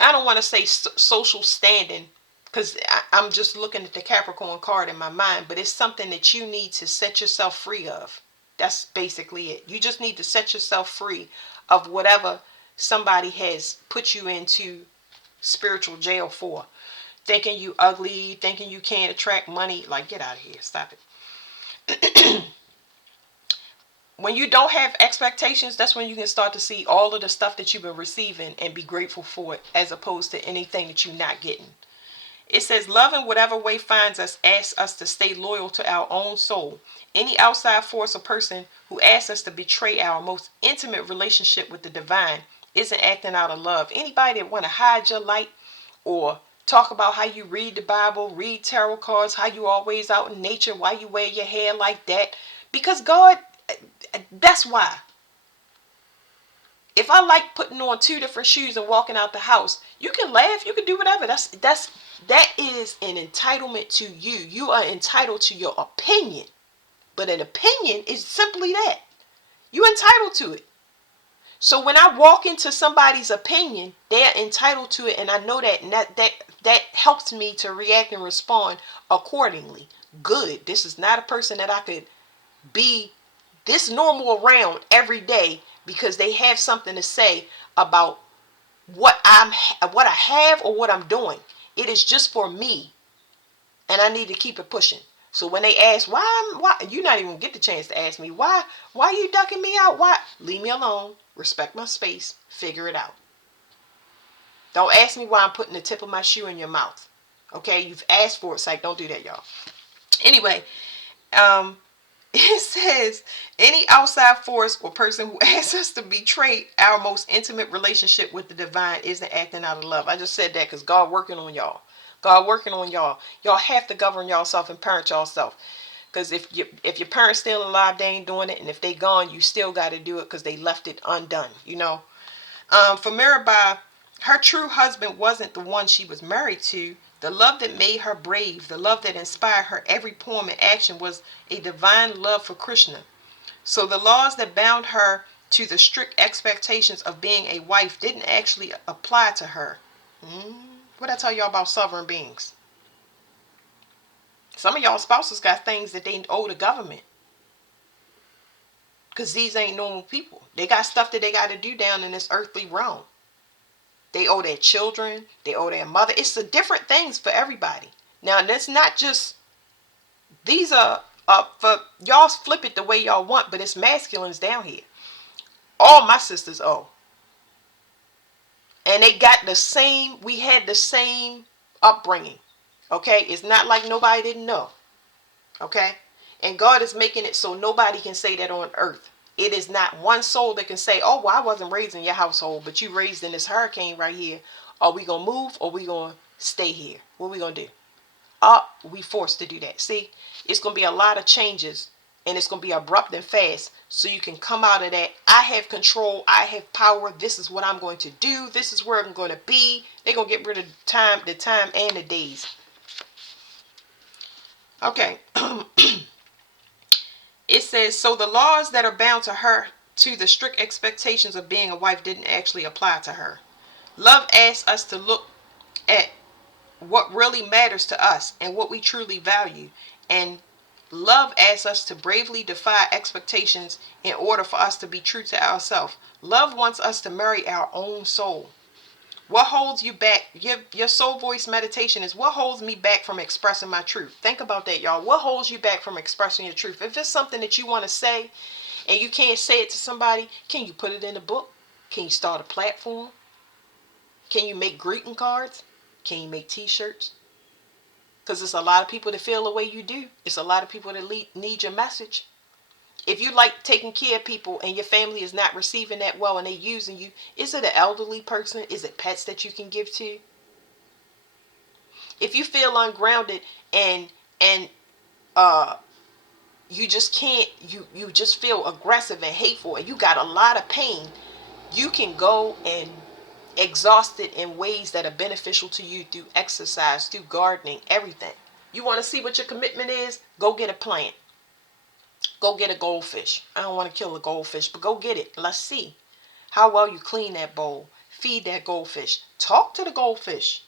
I don't want to say social standing, because I'm just looking at the Capricorn card in my mind, but it's something that you need to set yourself free of. That's basically it. You just need to set yourself free of whatever somebody has put you into spiritual jail for. Thinking you ugly, thinking you can't attract money. Like, get out of here. Stop it. When you don't have expectations, that's when you can start to see all of the stuff that you've been receiving and be grateful for it, as opposed to anything that you're not getting. It says, love in whatever way finds us asks us to stay loyal to our own soul. Any outside force or person who asks us to betray our most intimate relationship with the divine isn't acting out of love. Anybody that want to hide your light or talk about how you read the Bible, read tarot cards, how you always out in nature, why you wear your hair like that, because God, that's why. If I like putting on two different shoes and walking out the house, you can laugh, you can do whatever. That is an entitlement to you. You are entitled to your opinion. But an opinion is simply that. You're entitled to it. So when I walk into somebody's opinion, they're entitled to it, and I know that, and that helps me to react and respond accordingly. Good. This is not a person that I could be this normal around every day because they have something to say about what I have or what I'm doing. It is just for me, and I need to keep it pushing. So when they ask why you're not even get the chance to ask me why are you ducking me out? Why? Leave me alone. Respect my space. Figure it out. Don't ask me why I'm putting the tip of my shoe in your mouth. Okay, you've asked for it, psych. Don't do that, y'all. Anyway, um, it says any outside force or person who asks us to betray our most intimate relationship with the divine isn't acting out of love. I just said that because God working on y'all. God working on y'all. Y'all have to govern yourself and parent yourself. Because if your parents still alive, they ain't doing it, and if they gone, you still got to do it because they left it undone. You know. For Mirabai, her true husband wasn't the one she was married to. The love that made her brave, the love that inspired her every poem and action was a divine love for Krishna. So the laws that bound her to the strict expectations of being a wife didn't actually apply to her. What I tell y'all about sovereign beings? Some of y'all spouses got things that they owe the government. Because these ain't normal people. They got stuff that they got to do down in this earthly realm. They owe their children. They owe their mother. It's the different things for everybody. Now, that's not just, these are, for y'all flip it the way y'all want, but it's masculines down here. All my sisters owe. And they got the same, we had the same upbringing. Okay? It's not like nobody didn't know. Okay? And God is making it so nobody can say that on earth. It is not one soul that can say, oh, well, I wasn't raised in your household, but you raised in this hurricane right here. Are we going to move or we going to stay here? What are we going to do? We forced to do that. See, it's going to be a lot of changes and it's going to be abrupt and fast. So you can come out of that. I have control. I have power. This is what I'm going to do. This is where I'm going to be. They're going to get rid of the time and the days. Okay. It says, so the laws that are bound to her to the strict expectations of being a wife didn't actually apply to her. Love asks us to look at what really matters to us and what we truly value. And love asks us to bravely defy expectations in order for us to be true to ourselves. Love wants us to marry our own soul. What holds you back? Your soul voice meditation is what holds me back from expressing my truth. Think about that, y'all. What holds you back from expressing your truth? If it's something that you want to say and you can't say it to somebody, can you put it in a book? Can you start a platform? Can you make greeting cards? Can you make t-shirts? Because it's a lot of people that feel the way you do. It's a lot of people that need your message. If you like taking care of people and your family is not receiving that well and they using you, is it an elderly person? Is it pets that you can give to? If you feel ungrounded and you just can't, you just feel aggressive and hateful and you got a lot of pain, you can go and exhaust it in ways that are beneficial to you through exercise, through gardening, everything. You want to see what your commitment is? Go get a plant. Go get a goldfish. I don't want to kill a goldfish, but go get it. Let's see how well you clean that bowl. Feed that goldfish. Talk to the goldfish.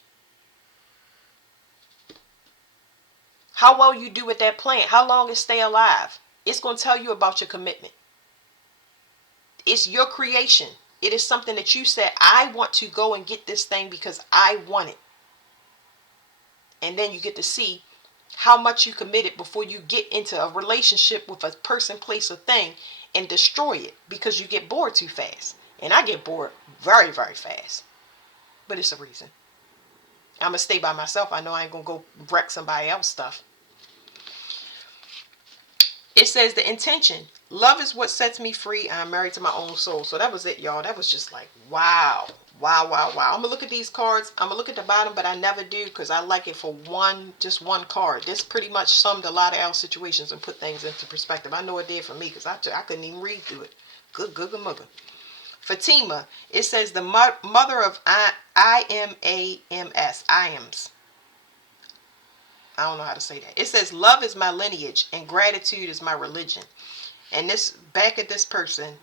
How well you do with that plant. How long it stay alive. It's going to tell you about your commitment. It's your creation. It is something that you said, I want to go and get this thing because I want it. And then you get to see how much you committed before you get into a relationship with a person, place, or thing and destroy it because you get bored too fast. And I get bored very, very fast. But it's a reason. I'm going to stay by myself. I know I ain't going to go wreck somebody else's stuff. It says the intention. Love is what sets me free. I'm married to my own soul. So that was it, y'all. That was just like, wow. Wow, wow, wow. I'm going to look at these cards. I'm going to look at the bottom, but I never do because I like it for just one card. This pretty much summed a lot of our situations and put things into perspective. I know it did for me because I couldn't even read through it. Good mugger. Fatima, it says the mother of IMAMS. IAMS. I don't know how to say that. It says love is my lineage and gratitude is my religion. And this, back at this person,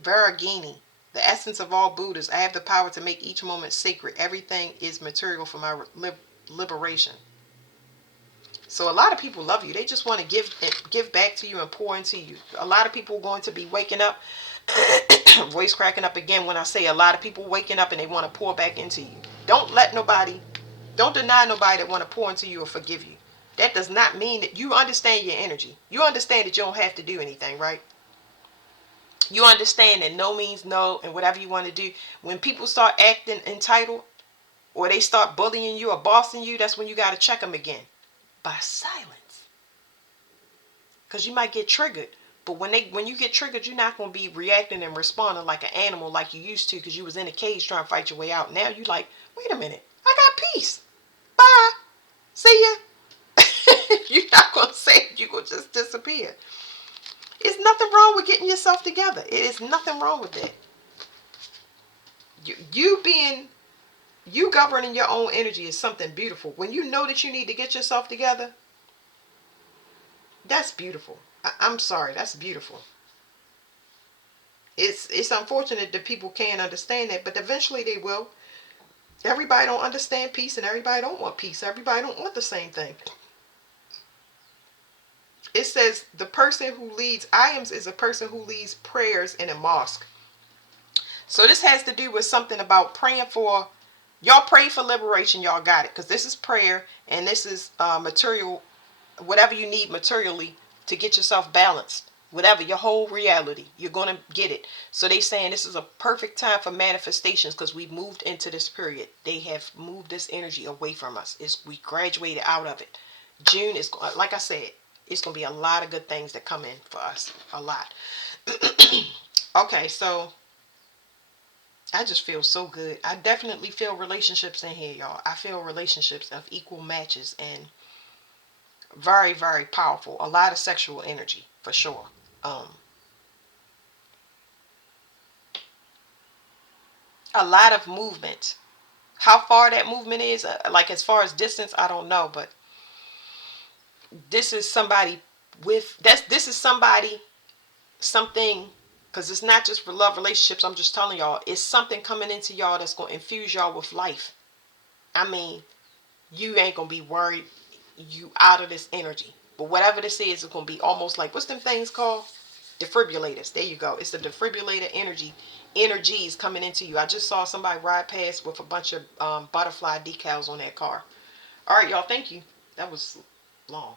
Varagini, the essence of all Buddhas. I have the power to make each moment sacred. Everything is material for my liberation. So a lot of people love you. They just want to give back to you and pour into you. A lot of people are going to be waking up, voice cracking up again when I say a lot of people waking up and they want to pour back into you. Don't deny nobody that want to pour into you or forgive you. That does not mean that you understand your energy. You understand that you don't have to do anything, right? You understand that no means no and whatever you want to do. When people start acting entitled, or they start bullying you or bossing you, that's when you got to check them again. By silence. Because you might get triggered. But when you get triggered, you're not going to be reacting and responding like an animal like you used to, because you was in a cage trying to fight your way out. Now you like, wait a minute, I got peace. Bye. See ya. You're not going to say it. You're going to just disappear. There's nothing wrong with getting yourself together. It is nothing wrong with that. You governing your own energy is something beautiful. When you know that you need to get yourself together, that's beautiful. I'm sorry, that's beautiful. It's unfortunate that people can't understand that, but eventually they will. Everybody don't understand peace, and everybody don't want peace. Everybody don't want the same thing. It says the person who leads ayams is a person who leads prayers in a mosque. So this has to do with something about praying for, y'all pray for liberation, y'all got it, because this is prayer, and this is material, whatever you need materially to get yourself balanced. Whatever your whole reality, you're going to get it. So they saying this is a perfect time for manifestations, because we've moved into this period. They have moved this energy away from us. We graduated out of it. June is, like I said, it's going to be a lot of good things that come in for us. A lot. Okay, so I just feel so good. I definitely feel relationships in here, y'all. I feel relationships of equal matches and very, very powerful. A lot of sexual energy, for sure. A lot of movement. How far that movement is, like as far as distance, I don't know, but this is somebody this is somebody, something, because it's not just for love relationships. I'm just telling y'all, it's something coming into y'all that's going to infuse y'all with life. I mean, you ain't going to be worried you out of this energy. But whatever this is, it's going to be almost like, what's them things called? Defibrillators. There you go. It's the defibrillator energies coming into you. I just saw somebody ride past with a bunch of butterfly decals on their car. All right, y'all. Thank you. That was long.